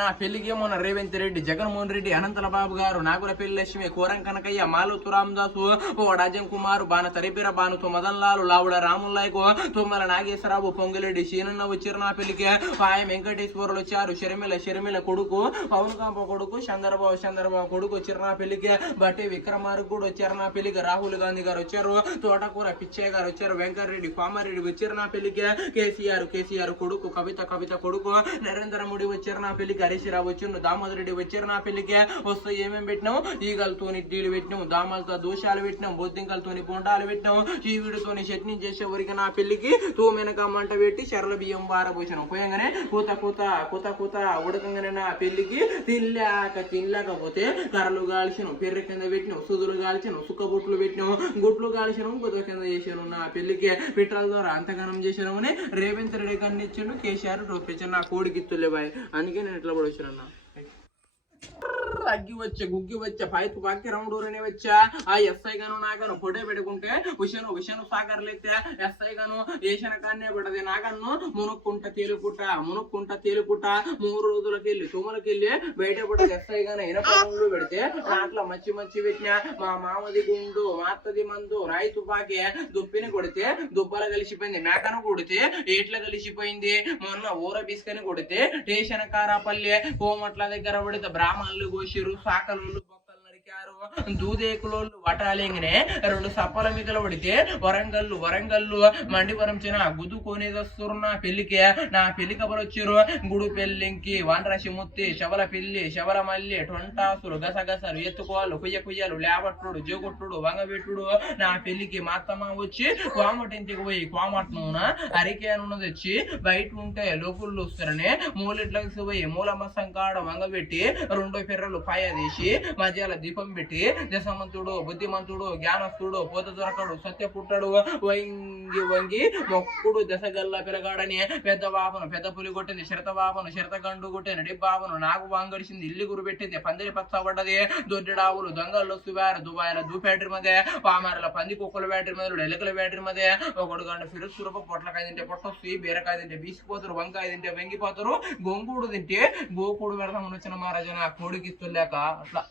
నా పెళ్ళికి మొన్న రేవంత్ రెడ్డి జగన్మోహన్ రెడ్డి అనంతల బాబు గారు నాగుల పెళ్ళి లక్ష్మి కోరం కనకయ్య మాలుతు రామదాసు ఓ రాజం కుమార్ బాన తరిపిర బానుతో మదన్ లాలు లావుడ రాముల్లాయకు తుమ్మల నాగేశ్వరరావు పొంగిరెడ్డి శీనన్న వచ్చారు నా పెళ్ళికి. పాయ వెంకటేశ్వరులు వచ్చారు షర్మిల షర్మిల కొడుకు పవన్ కాంప కొడుకు చంద్రబాబు చంద్రబాబు కొడుకు వచ్చారు నా పెళ్ళికి. బట్టి విక్రమార్కు కూడా వచ్చారు నా పెళ్ళికి. రాహుల్ గాంధీ గారు వచ్చారు తోటకూర పిచ్చయ్య గారు వచ్చారు వెంకటరెడ్డి కోమారెడ్డి వచ్చారు నా పెళ్ళికి. కేసీఆర్ కేసీఆర్ కొడుకు కవిత కవిత కొడుకు నరేంద్ర మోడీ వచ్చారు నా పెళ్ళికి. హరీశ్రావు రావు దామోదర్ రెడ్డి వచ్చారు నా పెళ్ళికి వస్తే ఏమేమి పెట్టినాం ఈగలతోని ఇడ్లీలు పెట్టినాం దామాలతో దోషాలు పెట్టినాం బొద్దింకలతోని బొండాలు పెట్టినాం చీవిడితోని చట్నీ చేసే ఊరికి నా పెళ్ళికి తూమెనక మంట పెట్టి చెరల బియ్యం బారపోసినాం పోయంగానే కూత కూత కూత కూత ఉడకంగానే నా పెళ్ళికి తినలేక తినలేకపోతే కర్రలు కాల్చినాం పెర్రె కింద పెట్టినాం సుదులు కాల్చినాం సుక్క బుట్లు పెట్టినాం గుట్లు కాల్చినాం గుద్ద కింద చేసాను నా పెళ్ళికి పిట్టల ద్వారా అంతగానం చేసినామని రేవంత్ రెడ్డి గారిని ఇచ్చిండు కేసీఆర్ రూపించాను నా కోడి గిత్తులే బాయ్. అందుకే నేను ఇట్లా కూడా వచ్చిన అగ్గి వచ్చే గుగ్గి వచ్చే పైపు బాకి రౌండ్ ఊరనే వచ్చా? ఆ ఎస్ఐ గాను నాగను ఫోటో పెట్టుకుంటే ఉషను ఉషను సాగర్లైతే ఎస్ఐ గాను ఏషన కాన్నే పడది. నాగన్ను మునుక్కుంట తేలుపుట మునుక్కుంట తేలుపుట మూడు రోజులకి వెళ్ళి తుమ్మలకి వెళ్ళి బయట పడదు ఎస్ఐ గాను ఇనపంలో పెడితే దాంట్లో మచ్చి మచ్చి పెట్టిన. మా మామది గుండు మాత్తది మందు రాయి తుపాకి దుప్పిని కొడితే దుబ్బల కలిసిపోయింది మేకను కొడితే ఏట్ల కలిసిపోయింది. మొన్న ఊర బిస్కని కొడితే టేషన్ కారాపల్లి కోమట్ల దగ్గర పడితే బ్రాహ్మణులు cheiru faaka noonu దూదేకులోళ్ళు వటాలింగనే రెండు సప్పల మిగల పడితే వరంగల్లు వరంగల్లు మండివరం చిన్న గుద్దు కొనేదొస్తురు నా పెళ్ళికి నా పెళ్ళి కబరు వచ్చిరు గుడు పెళ్ళింకి వానరాశి ముత్తి శవల పిల్లి శవల మల్లి టొంటాసులు గసగసలు ఎత్తుకోవాలి కుయ్య కుయ్యలు లేబట్టుడు జోగుట్టుడు వంగబెట్టుడు నా పెళ్ళికి మాత్తమ్మ వచ్చి కోమటింటికి పోయి కోమట్నున అరికేను తెచ్చి బయట ఉంటే లోకుళ్ళు వస్తారని మూలిట్లకి పోయి మూలమసం కాడ వంగబెట్టి రెండో పిర్రలు పాయ తీసి మధ్యలో దీపం పెట్టి దశమంతుడు బుద్ధిమంతుడు జ్ఞానస్తుడు పోత దొరకడు సత్య పుట్టడు వంగి వంగి మొక్కుడు దశగల్ల పెరగాడని పెద్ద బాబును పెద్ద పులి కొట్టింది శరత బాబును శరత గండు కొట్టిన నడి బాబును నాకు వాంగడిసింది ఇల్లు గురు పెట్టింది పందిరి పచ్చబడ్డది దొడ్డిడావులు దొంగలు సువారు దుబాయల దూపేటరి మధ్య పామారల పంది కుక్కల బ్యాటరీ మధ్య ఎలుకల బ్యాటరీ మధ్య ఒకడు గంట ఫిరుసు సురప పొట్లకాయ తింటే పొట్టొస్తుంది బీరకాయ తింటే బీసిపోతారు వంకాయ తింటే వెంగిపోతారు గొంగుడు తింటే గోకుడు పెడతామని వచ్చిన మహారాజు నా కోడికి లేక అట్లా.